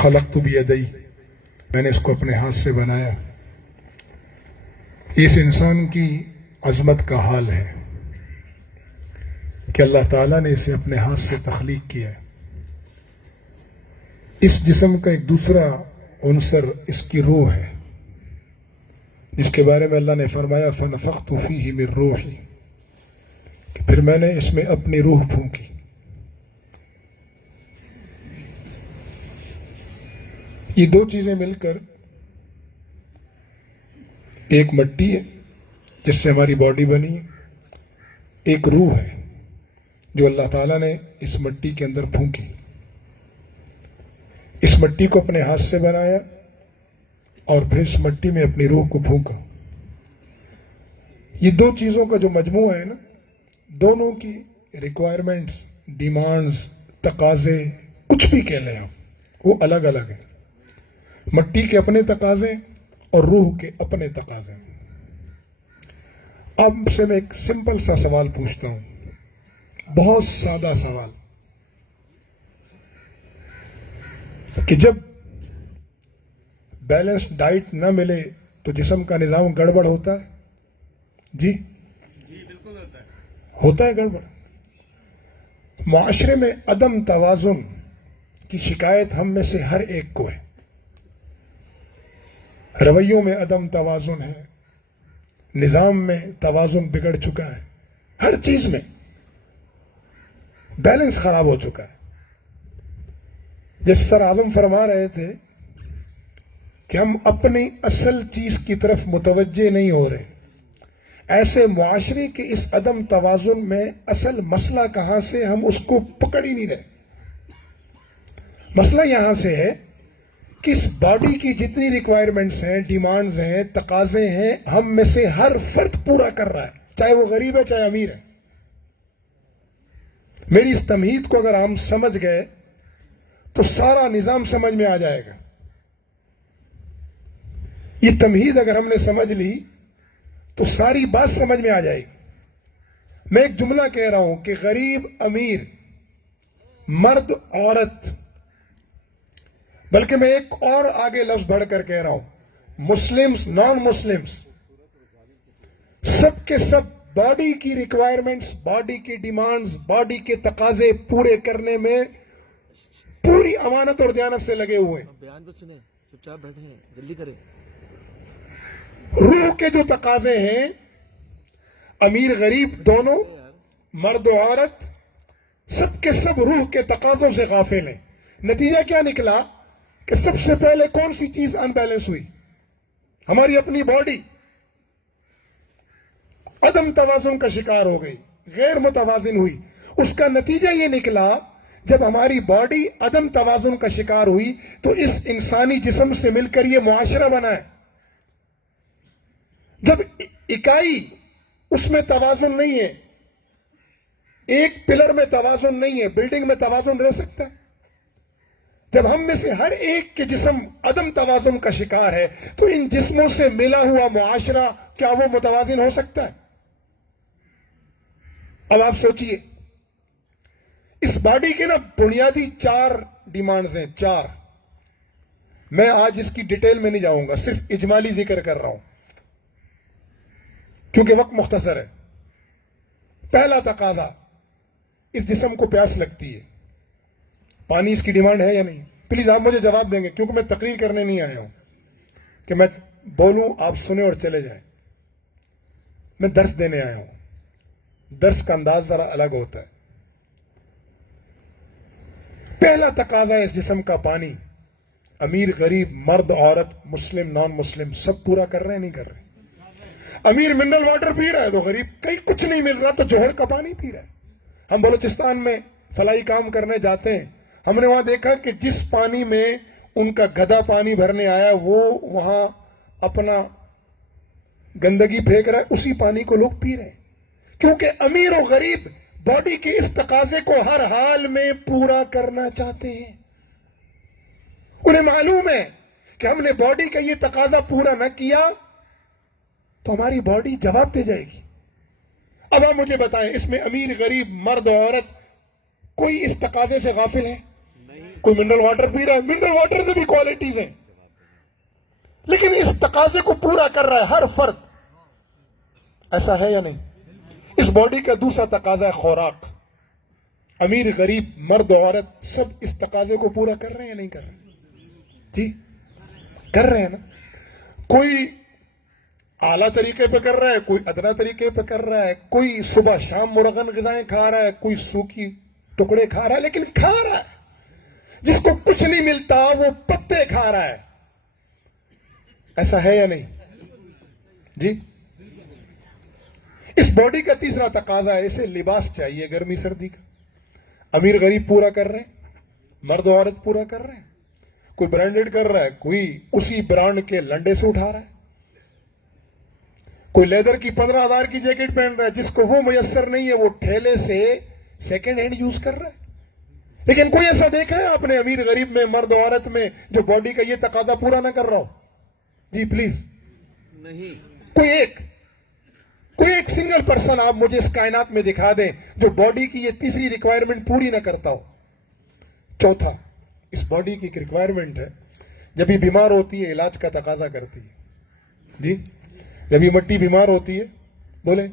خلقت بیدی، میں نے اس کو اپنے ہاتھ سے بنایا. اس انسان کی عظمت کا حال ہے کہ اللہ تعالیٰ نے اسے اپنے ہاتھ سے تخلیق کیا ہے. اس جسم کا ایک دوسرا عنصر اس کی روح ہے، جس کے بارے میں اللہ نے فرمایا فَنَفَخْتُ فِيهِ مِن رُوحِي، کہ پھر میں نے اس میں اپنی روح پھونکی. یہ دو چیزیں مل کر ایک مٹی ہے جس سے ہماری باڈی بنی ہے، ایک روح ہے جو اللہ تعالیٰ نے اس مٹی کے اندر پھونکی. اس مٹی کو اپنے ہاتھ سے بنایا اور پھر اس مٹی میں اپنی روح کو پھونکا. یہ دو چیزوں کا جو مجموعہ ہے نا، دونوں کی ریکوائرمنٹس، ڈیمانڈز، تقاضے، کچھ بھی کہہ لیں آپ، وہ الگ الگ ہیں. مٹی کے اپنے تقاضے اور روح کے اپنے تقاضے. اب سے میں ایک سمپل سا سوال پوچھتا ہوں، بہت سادہ سوال، کہ جب بیلنس ڈائٹ نہ ملے تو جسم کا نظام گڑبڑ ہوتا ہے؟ جی بالکل ہوتا ہے گڑبڑ. معاشرے میں عدم توازن کی شکایت ہم میں سے ہر ایک کو ہے. رویوں میں عدم توازن ہے، نظام میں توازن بگڑ چکا ہے، ہر چیز میں بیلنس خراب ہو چکا ہے. جیسے سر اعظم فرما رہے تھے کہ ہم اپنی اصل چیز کی طرف متوجہ نہیں ہو رہے. ایسے معاشرے کے اس عدم توازن میں اصل مسئلہ کہاں سے، ہم اس کو پکڑ ہی نہیں رہے. مسئلہ یہاں سے ہے کہ اس باڈی کی جتنی ریکوائرمنٹس ہیں، ڈیمانڈز ہیں، تقاضے ہیں، ہم میں سے ہر فرد پورا کر رہا ہے، چاہے وہ غریب ہے چاہے امیر ہے. میری اس تمہید کو اگر ہم سمجھ گئے تو سارا نظام سمجھ میں آ جائے گا. یہ تمہید اگر ہم نے سمجھ لی تو ساری بات سمجھ میں آ جائے گی. میں ایک جملہ کہہ رہا ہوں کہ غریب امیر، مرد عورت، بلکہ میں ایک اور آگے لفظ بڑھ کر کہہ رہا ہوں، مسلمز نان مسلمز، سب کے سب باڈی کی ریکوائرمنٹس، باڈی کی ڈیمانڈز، باڈی کے تقاضے پورے کرنے میں پوری امانت اور دیانت سے لگے ہوئے ہیں. بیان کو سنیں، چپ چاپ بیٹھے ہیں، جلدی کریں. روح کے جو تقاضے ہیں، امیر غریب دونوں، مرد و عورت، سب کے سب روح کے تقاضوں سے غافل ہیں. نتیجہ کیا نکلا کہ سب سے پہلے کون سی چیز ان بیلنس ہوئی؟ ہماری اپنی باڈی عدم توازن کا شکار ہو گئی، غیر متوازن ہوئی. اس کا نتیجہ یہ نکلا، جب ہماری باڈی عدم توازن کا شکار ہوئی تو اس انسانی جسم سے مل کر یہ معاشرہ بنا ہے. جب اکائی اس میں توازن نہیں ہے، ایک پلر میں توازن نہیں ہے، بلڈنگ میں توازن رہ سکتا ہے؟ جب ہم میں سے ہر ایک کے جسم عدم توازن کا شکار ہے تو ان جسموں سے ملا ہوا معاشرہ کیا وہ متوازن ہو سکتا ہے؟ اب آپ سوچئے، اس باڈی کے نا بنیادی 4 ڈیمانڈز ہیں، 4. میں آج اس کی ڈیٹیل میں نہیں جاؤں گا، صرف اجمالی ذکر کر رہا ہوں کیونکہ وقت مختصر ہے. پہلا تقاضا، اس جسم کو پیاس لگتی ہے، پانی اس کی ڈیمانڈ ہے یا نہیں؟ پلیز آپ مجھے جواب دیں گے، کیونکہ میں تقریر کرنے نہیں آیا ہوں کہ میں بولوں آپ سنیں اور چلے جائیں. میں درس دینے آیا ہوں. درس کا انداز ذرا الگ ہوتا ہے. پہلا تقاضا ہے اس جسم کا پانی. امیر غریب، مرد عورت، مسلم نان مسلم، سب پورا کر رہے ہیں نہیں کر رہے؟ امیر منرل واٹر پی رہا ہے تو غریب کہیں کچھ نہیں مل رہا تو جوہر کا پانی پی رہا ہے. ہم بلوچستان میں فلاحی کام کرنے جاتے ہیں، ہم نے وہاں دیکھا کہ جس پانی میں ان کا گدھا پانی بھرنے آیا وہ وہاں اپنا گندگی پھینک رہا ہے، اسی پانی کو لوگ پی رہے ہیں. کیونکہ امیر و غریب باڈی کے اس تقاضے کو ہر حال میں پورا کرنا چاہتے ہیں. انہیں معلوم ہے کہ ہم نے باڈی کا یہ تقاضا پورا نہ کیا تو ہماری باڈی جواب دے جائے گی. اب آپ مجھے بتائیں، اس میں امیر غریب مرد و عورت کوئی اس تقاضے سے غافل ہے؟ کوئی منرل واٹر پی رہا ہے, منرل واٹر میں بھی کوالٹیز ہیں, لیکن اس تقاضے کو پورا کر رہا ہے ہر فرد. ایسا ہے یا نہیں؟ اس باڈی کا دوسرا تقاضا ہے خوراک. امیر غریب مرد عورت سب اس تقاضے کو پورا کر رہے ہیں یا نہیں کر رہے؟ جی کر رہے ہیں نا. کوئی اعلیٰ طریقے پہ کر رہا ہے, کوئی ادنا طریقے پہ کر رہا ہے, کوئی صبح شام مرغن غذائیں کھا رہا ہے, کوئی سوکھی ٹکڑے کھا رہا ہے, لیکن کھا رہا ہے. جس کو کچھ نہیں ملتا وہ پتے کھا رہا ہے. ایسا ہے یا نہیں؟ جی. اس باڈی کا تیسرا تقاضا ہے, اسے لباس چاہیے گرمی سردی کا. امیر غریب پورا کر رہے ہیں, مرد عورت پورا کر رہے ہیں. کوئی برانڈڈ کر رہا ہے, کوئی اسی برانڈ کے لنڈے سے اٹھا رہا ہے, کوئی لیدر کی 15,000 کی جیکٹ پہن رہا ہے. جس کو وہ میسر نہیں ہے وہ ٹھیلے سے سیکنڈ ہینڈ یوز کر رہا ہے. لیکن کوئی ایسا دیکھا ہے آپ نے امیر غریب میں, مرد عورت میں, جو باڈی کا یہ تقاضا پورا نہ کر رہا ہو؟ جی پلیز. نہیں. کوئی ایک سنگل پرسن آپ مجھے اس کائنات میں دکھا دیں جو باڈی کی یہ تیسری ریکوائرمنٹ پوری نہ کرتا ہو. چوتھا, اس باڈی کی ایک ریکوائرمنٹ ہے, جب یہ بیمار ہوتی ہے علاج کا تقاضا کرتی ہے. جی جب یہ مٹی بیمار ہوتی ہے, بولیں,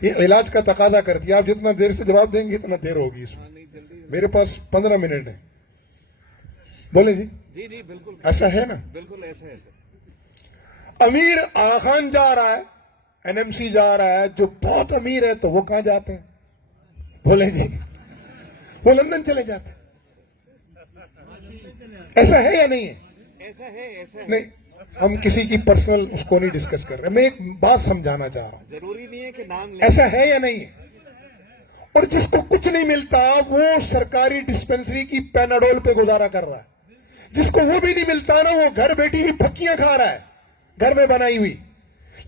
یہ علاج کا تقاضا کرتی ہے. آپ جتنا دیر سے جواب دیں گے اتنا دیر ہوگی اس میں. میرے پاس 15 منٹ ہے. بولیں جی. جی جی بالکل ایسا ہے نا؟ بالکل ایسا ہے. امیر آغا خان جا رہا ہے, این ایم سی جا رہا ہے, جو بہت امیر ہے تو وہ کہاں جاتے ہیں؟ بولیں جی. وہ لندن چلے جاتے ہیں. ایسا ہے یا نہیں ہے؟ ایسا ہے. ایسا ہے. نہیں, ہم کسی کی پرسنل اس کو نہیں ڈسکس کر رہے. میں ایک بات سمجھانا چاہ رہا ہوں. ضروری نہیں ہے کہ نام لیں. ایسا ہے یا نہیں ہے؟ اور جس کو کچھ نہیں ملتا وہ سرکاری ڈسپنسری کی پیناڈول پہ گزارا کر رہا ہے. جس کو وہ بھی نہیں ملتا نا, وہ گھر بیٹھی ہوئی پھکیاں کھا رہا ہے, گھر میں بنائی ہوئی.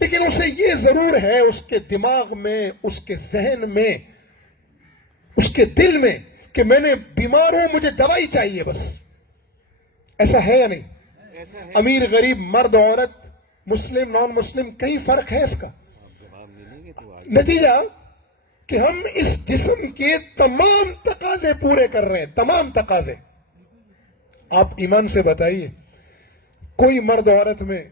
لیکن اسے یہ ضرور ہے اس کے دماغ میں, اس کے ذہن میں, اس کے دل میں کہ میں نے بیمار ہوں, مجھے دوائی چاہیے بس. ایسا ہے یا نہیں؟ ایسا ہے. امیر غریب مرد عورت مسلم نان مسلم کئی فرق ہے اس کا. جواب ملیں گے تو آگے. نتیجہ کہ ہم اس جسم کے تمام تقاضے پورے کر رہے ہیں, تمام تقاضے. آپ ایمان سے بتائیے, کوئی مرد عورت میں,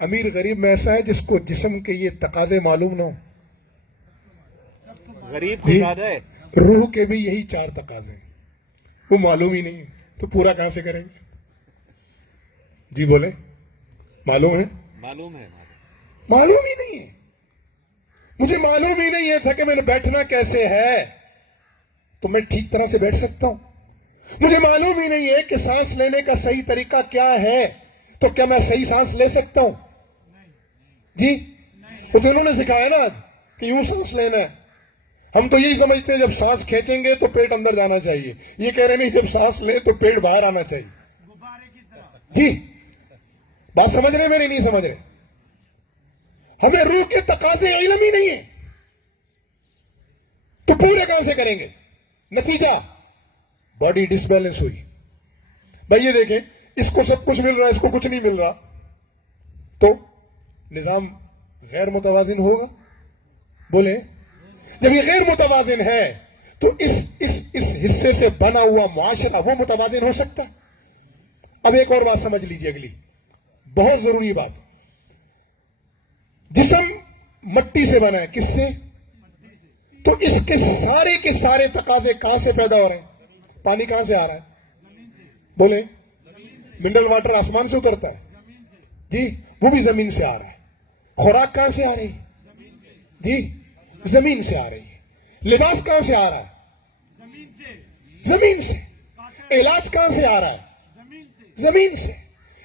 امیر غریب میں ایسا ہے جس کو جسم کے یہ تقاضے معلوم نہ ہو؟ غریب کو زیادہ ہے. روح کے بھی یہی 4 تقاضے ہیں, وہ معلوم ہی نہیں, تو پورا کہاں سے کریں گے؟ جی بولے. معلوم ہے؟ معلوم ہے. معلوم ہی نہیں ہے. مجھے معلوم ہی نہیں ہے تھا کہ میں نے بیٹھنا کیسے ہے تو میں ٹھیک طرح سے بیٹھ سکتا ہوں. مجھے معلوم ہی نہیں ہے کہ سانس لینے کا صحیح طریقہ کیا ہے, تو کیا میں صحیح سانس لے سکتا ہوں؟ جی وہ تو انہوں نے سکھایا نا آج کہ یوں سانس لینا ہے. ہم تو یہی سمجھتے ہیں جب سانس کھینچیں گے تو پیٹ اندر جانا چاہیے. یہ کہہ رہے نہیں, جب سانس لے تو پیٹ باہر آنا چاہیے. جی بات سمجھ رہے میری؟ نہیں سمجھ رہے. ہمیں روح کے تقاضے علم ہی نہیں ہے تو پورے کہاں سے کریں گے؟ نتیجہ باڈی ڈس بیلنس ہوئی. بھائی یہ دیکھیں, اس کو سب کچھ مل رہا ہے, اس کو کچھ نہیں مل رہا, تو نظام غیر متوازن ہوگا. بولیں, جب یہ غیر متوازن ہے تو اس حصے سے بنا ہوا معاشرہ وہ متوازن ہو سکتا. اب ایک اور بات سمجھ لیجیے, اگلی بہت ضروری بات. جسم مٹی سے بنا ہے, کس سے؟ تو اس کے سارے تقاضے کہاں سے پیدا ہو رہے ہیں؟ پانی کہاں سے آ رہا ہے؟ بولیں. منرل واٹر آسمان سے اترتا ہے, جی وہ بھی زمین سے آ رہا ہے. خوراک کہاں سے آ رہی ہے؟ جی زمین سے آ رہی ہے. لباس کہاں سے آ رہا ہے؟ زمین سے. علاج کہاں سے آ رہا ہے؟ زمین سے.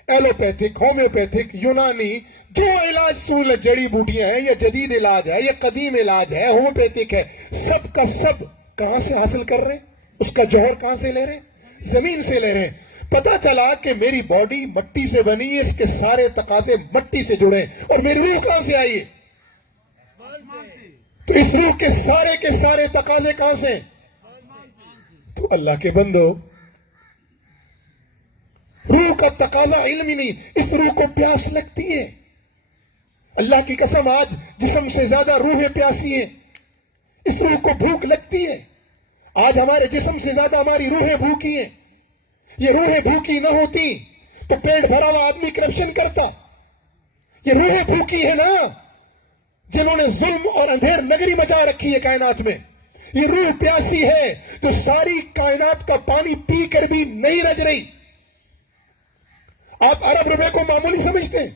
ایلوپیتھک, ہومیوپیتھک, یونانی, جو علاج جڑی بوٹیاں ہیں, یا جدید علاج ہے, یا قدیم علاج ہے, ہومیوپیتھک ہے, سب کا سب کہاں سے حاصل کر رہے ہیں؟ اس کا جوہر کہاں سے لے رہے ہیں؟ زمین سے لے رہے ہیں. پتا چلا کہ میری باڈی مٹی سے بنی ہے, اس کے سارے تقاضے مٹی سے جڑے ہیں, اور میری روح کہاں سے آئی ہے؟ تو اس روح کے سارے تقاضے کہاں سے؟ تو اللہ کے بندو, روح کا تقاضا علم ہی نہیں. اس روح کو پیاس لگتی ہے. اللہ کی قسم, آج جسم سے زیادہ روحیں پیاسی ہیں. اس روح کو بھوک لگتی ہے. آج ہمارے جسم سے زیادہ ہماری روحیں بھوکی ہیں. یہ روحیں بھوکی نہ ہوتی تو پیٹ بھرا ہوا آدمی کرپشن کرتا. یہ روحیں بھوکی ہے نا جنہوں نے ظلم اور اندھیر نگری مچا رکھی ہے کائنات میں. یہ روح پیاسی ہے تو ساری کائنات کا پانی پی کر بھی نہیں رج رہی. آپ ارب روپے کو معمولی سمجھتے ہیں؟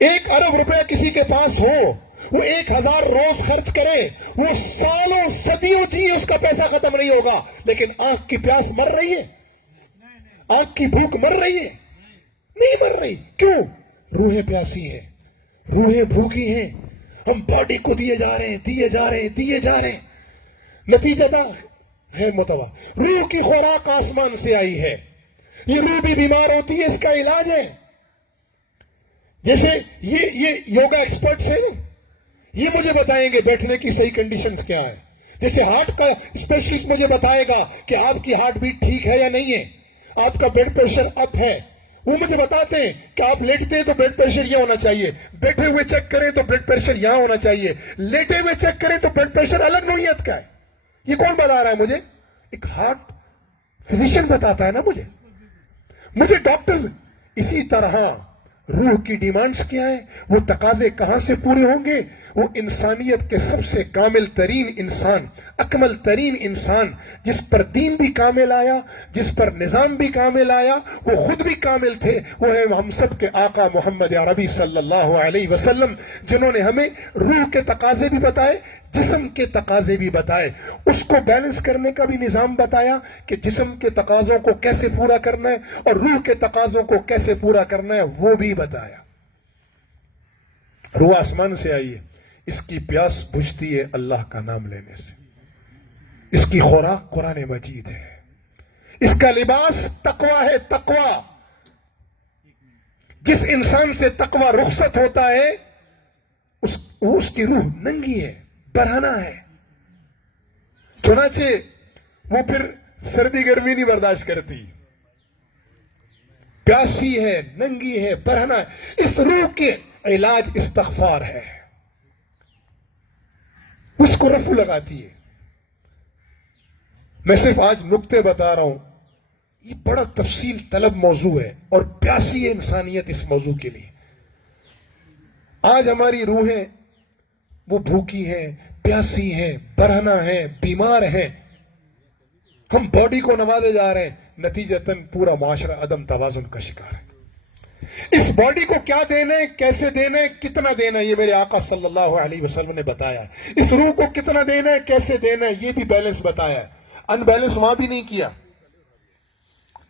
1 ارب روپے کسی کے پاس ہو, وہ 1000 روز خرچ کرے, وہ سالوں صدیوں جی, اس کا پیسہ ختم نہیں ہوگا. لیکن آنکھ کی پیاس مر رہی ہے, آنکھ کی بھوک مر رہی ہے؟ نہیں مر رہی. کیوں؟ روحیں پیاسی ہیں, روحیں بھوکی ہیں. ہم باڈی کو دیے جا رہے ہیں, دیے جا رہے ہیں, دیے جا رہے ہیں. نتیجہ غیر متوقع. روح کی خوراک آسمان سے آئی ہے. یہ روح بھی بیمار ہوتی ہے, اس کا علاج ہے. جیسے یہ یوگا ایکسپرٹس ہیں نا, یہ مجھے بتائیں گے بیٹھنے کی صحیح کنڈیشنز کیا ہے. جیسے ہارٹ کا اسپیشلسٹ مجھے بتائے گا کہ آپ کی ہارٹ بیٹ ٹھیک ہے یا نہیں ہے, آپ کا بلڈ پریشر اپ ہے. وہ مجھے بتاتے ہیں کہ آپ لیٹتے ہیں تو بلڈ پریشر یہ ہونا چاہیے, بیٹھے ہوئے چیک کریں تو بلڈ پریشر یہاں ہونا چاہیے, لیٹے ہوئے چیک کریں تو بلڈ پریشر الگ نوعیت کا ہے. یہ کون بتا رہا ہے مجھے؟ ایک ہارٹ فزیشین بتاتا ہے نا مجھے ڈاکٹر. اسی طرح روح کی ڈیمانڈز کیا ہے, وہ تقاضے کہاں سے پورے ہوں گے؟ وہ انسانیت کے سب سے کامل ترین انسان, اکمل ترین انسان, جس پر دین بھی کامل آیا, جس پر نظام بھی کامل آیا, وہ خود بھی کامل تھے, وہ ہے ہم سب کے آقا محمد عربی صلی اللہ علیہ وسلم, جنہوں نے ہمیں روح کے تقاضے بھی بتائے, جسم کے تقاضے بھی بتائے, اس کو بیلنس کرنے کا بھی نظام بتایا کہ جسم کے تقاضوں کو کیسے پورا کرنا ہے اور روح کے تقاضوں کو کیسے پورا کرنا ہے وہ بھی بتایا. روح آسمان سے آئی ہے, اس کی پیاس بجھتی ہے اللہ کا نام لینے سے, اس کی خوراک قرآن مجید ہے, اس کا لباس تقویٰ ہے. تقویٰ, جس انسان سے تقویٰ رخصت ہوتا ہے اس کی روح ننگی ہے, برہنہ ہے. چنانچہ وہ پھر سردی گرمی نہیں برداشت کرتی, پیاسی ہے, ننگی ہے, برہنہ ہے. اس روح کے علاج استغفار ہے, اس کو رفع لگاتی ہے. میں صرف آج نکتے بتا رہا ہوں, یہ بڑا تفصیل طلب موضوع ہے اور پیاسی ہے انسانیت اس موضوع کے لیے. آج ہماری روحیں وہ بھوکی ہیں, پیاسی ہیں, برہنہ ہیں, بیمار ہیں. ہم باڈی کو نوازے جا رہے ہیں, نتیجتاً پورا معاشرہ عدم توازن کا شکار ہے. اس باڈی کو کیا دینا ہے, کیسے دینا ہے, کتنا دینا ہے, یہ میرے آقا صلی اللہ علیہ وسلم نے بتایا. اس روح کو کتنا دینا ہے, کیسے دینا ہے, یہ بھی بیلنس بتایا ہے. ان بیلنس وہاں بھی نہیں کیا.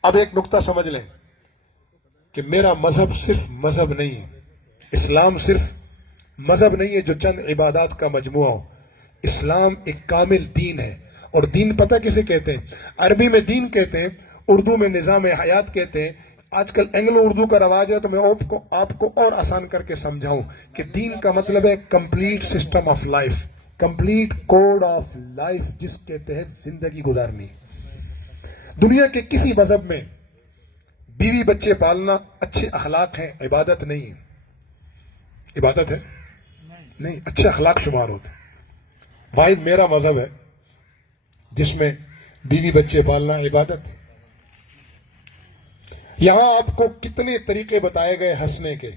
اب ایک نقطہ سمجھ لیں کہ میرا مذہب صرف مذہب نہیں ہے, اسلام صرف مذہب نہیں ہے جو چند عبادات کا مجموعہ ہو. اسلام ایک کامل دین ہے, اور دین پتہ کسے کہتے ہیں؟ عربی میں دین کہتے ہیں, اردو میں نظام حیات کہتے ہیں. آج کل انگلو اردو کا رواج ہے تو میں آپ کو اور آسان کر کے سمجھاؤں کہ دین کا مطلب ہے complete system of life, complete code of life, جس کے تحت زندگی گزارنی. دنیا کے کسی مذہب میں بیوی بچے پالنا اچھے اخلاق ہیں, عبادت نہیں ہے. عبادت ہے نہیں, اچھے اخلاق شمار ہوتے. واحد میرا مذہب ہے جس میں بیوی بچے پالنا عبادت. یہاں آپ کو کتنے طریقے بتائے گئے ہنسنے کے,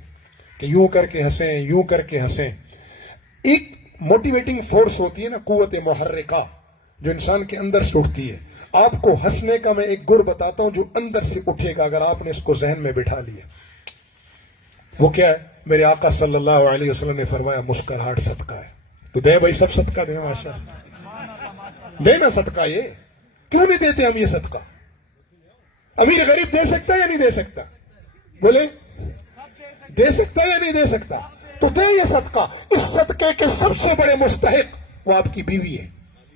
کہ یوں کر کے ہنسیں, یوں کر کے ہنسیں. ایک موٹیویٹنگ فورس ہوتی ہے نا, قوت محرکہ, جو انسان کے اندر سے اٹھتی ہے. آپ کو ہنسنے کا میں ایک گر بتاتا ہوں جو اندر سے اٹھے گا اگر آپ نے اس کو ذہن میں بٹھا لیا. وہ کیا ہے؟ میرے آقا صلی اللہ علیہ وسلم نے فرمایا مسکراہٹ صدقہ ہے. تو دے بھائی, سب صدقہ دیں, ماشاء اللہ دینا صدقہ. یہ کیوں نہیں دیتے ہم یہ صدقہ؟ امیر غریب دے سکتا ہے یا نہیں دے سکتا؟ بولے, دے سکتا ہے یا نہیں دے سکتا؟ تو دے یہ صدقہ. اس صدقے کے سب سے بڑے مستحق وہ آپ کی بیوی ہے,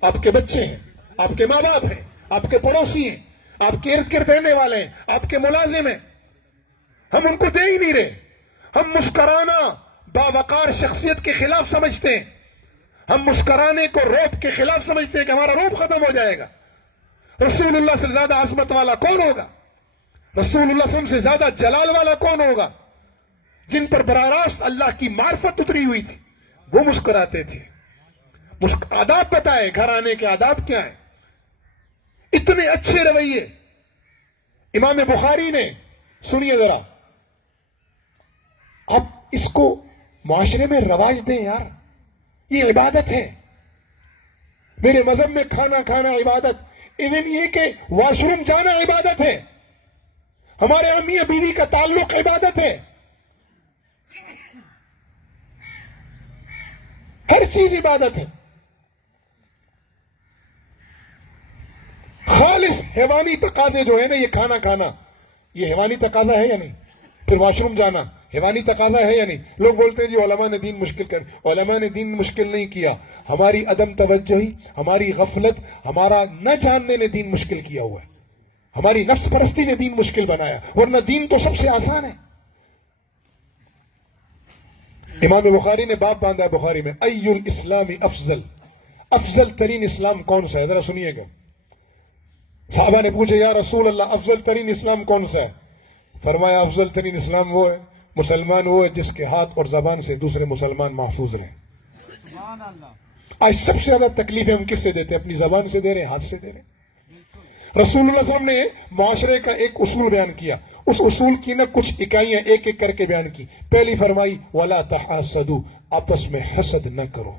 آپ کے بچے ہیں, آپ کے ماں باپ ہیں, آپ کے پڑوسی ہیں, آپ کے ارد گرد رہنے والے ہیں, آپ کے ملازم ہیں. ہم ان کو دے ہی نہیں رہے. ہم مسکرانا باوقار شخصیت کے خلاف سمجھتے ہیں. ہم مسکرانے کو روب کے خلاف سمجھتے ہیں کہ ہمارا روب ختم ہو جائے گا. رسول اللہ سے زیادہ عظمت والا کون ہوگا؟ رسول اللہ صلی اللہ علیہ وسلم سے زیادہ جلال والا کون ہوگا؟ جن پر براہ راست اللہ کی معرفت اتری ہوئی تھی وہ مسکراتے تھے. آداب پتا ہے گھر آنے کے آداب کیا ہیں. اتنے اچھے رویے امام بخاری نے. سنیے ذرا, آپ اس کو معاشرے میں رواج دیں یار, یہ عبادت ہے. میرے مذہب میں کھانا کھانا عبادت, ایون یہ کہ واش روم جانا عبادت ہے. ہمارے یہاں میاں بیوی کا تعلق عبادت ہے. ہر چیز عبادت ہے. خالص حیوانی تقاضے جو ہے نا, یہ کھانا کھانا یہ حیوانی تقاضا ہے یا نہیں؟ پھر واش روم جانا حیوانی تقاضا ہے یا نہیں؟ لوگ بولتے ہیں جی علماء نے دین مشکل کر. علماء نے دین مشکل نہیں کیا, ہماری عدم توجہی, ہماری غفلت, ہمارا نہ جاننے نے دین مشکل کیا ہوا ہے. ہماری نفس پرستی نے دین مشکل بنایا, ورنہ دین تو سب سے آسان ہے. امام بخاری نے باب باندھا ہے بخاری میں, ای الاسلام افضل, افضل ترین اسلام کون سا ہے؟ ذرا سنیے گا. صحابہ نے پوچھے یا رسول اللہ افضل ترین اسلام کون سا ہے؟ فرمایا افضل ترین اسلام وہ ہے, مسلمان وہ ہے جس کے ہاتھ اور زبان سے دوسرے مسلمان محفوظ رہیں. آج سب سے زیادہ تکلیفیں ہم کس سے دیتے ہیں؟ اپنی زبان سے دے رہے ہیں, ہاتھ سے دے رہے ہیں. رسول اللہ صلی اللہ علیہ وسلم نے معاشرے کا ایک اصول بیان کیا, اس اصول کی نہ کچھ اکائیاں ایک ایک کر کے بیان کی. پہلی فرمائی وَلَا تَحَاسَدُوا, آپس میں حسد نہ کرو.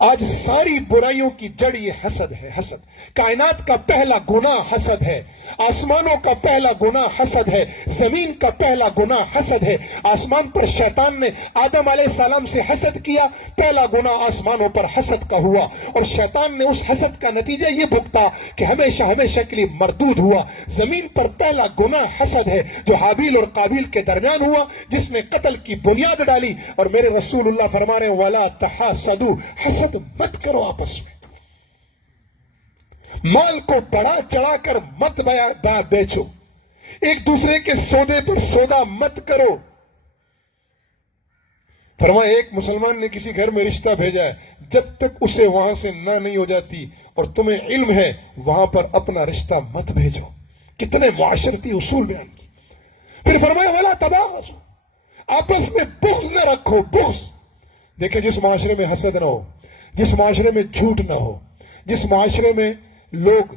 آج ساری برائیوں کی جڑ یہ حسد ہے. حسد, کائنات کا پہلا گناہ حسد ہے. آسمانوں کا پہلا گناہ حسد ہے. زمین کا پہلا گناہ حسد ہے. آسمان پر شیطان نے آدم علیہ السلام سے حسد کیا, پہلا گناہ آسمانوں پر حسد کا ہوا, اور شیطان نے اس حسد کا نتیجہ یہ بھگتا کہ ہمیشہ ہمیشہ کے لیے مردود ہوا. زمین پر پہلا گناہ حسد ہے جو حابیل اور قابیل کے درمیان ہوا, جس نے قتل کی بنیاد ڈالی. اور میرے رسول اللہ فرما رہے ہیں وَلَا تَحَاسَدُوا, حسد مت کرو آپس میں. مال کو بڑا چڑھا کر مت بیچو, ایک دوسرے کے سودے پر سودا مت کرو. فرمایا ایک مسلمان نے کسی گھر میں رشتہ بھیجا ہے, جب تک اسے وہاں سے نہ نہیں ہو جاتی اور تمہیں علم ہے, وہاں پر اپنا رشتہ مت بھیجو. کتنے معاشرتی اصول بیان کی. پھر فرمایا وَلَا تَبَاغَضُوا, آپس میں بغض نہ رکھو. بغض دیکھیں, جس معاشرے میں حسد نہ ہو, جس معاشرے میں جھوٹ نہ ہو, جس معاشرے میں لوگ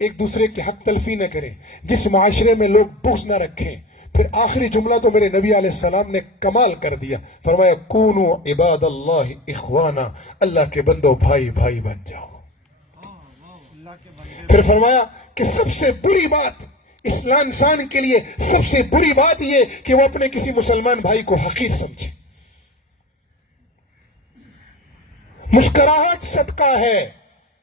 ایک دوسرے کی حق تلفی نہ کریں, جس معاشرے میں لوگ بغض نہ رکھیں, پھر آخری جملہ تو میرے نبی علیہ السلام نے کمال کر دیا. فرمایا کونوا عباد اللہ اخوانا, اللہ کے بندوں بھائی بھائی بن جاؤ. پھر فرمایا کہ سب سے بری بات انسان کے لیے, سب سے بری بات یہ کہ وہ اپنے کسی مسلمان بھائی کو حقیر سمجھے. مسکراہٹ صدقہ ہے,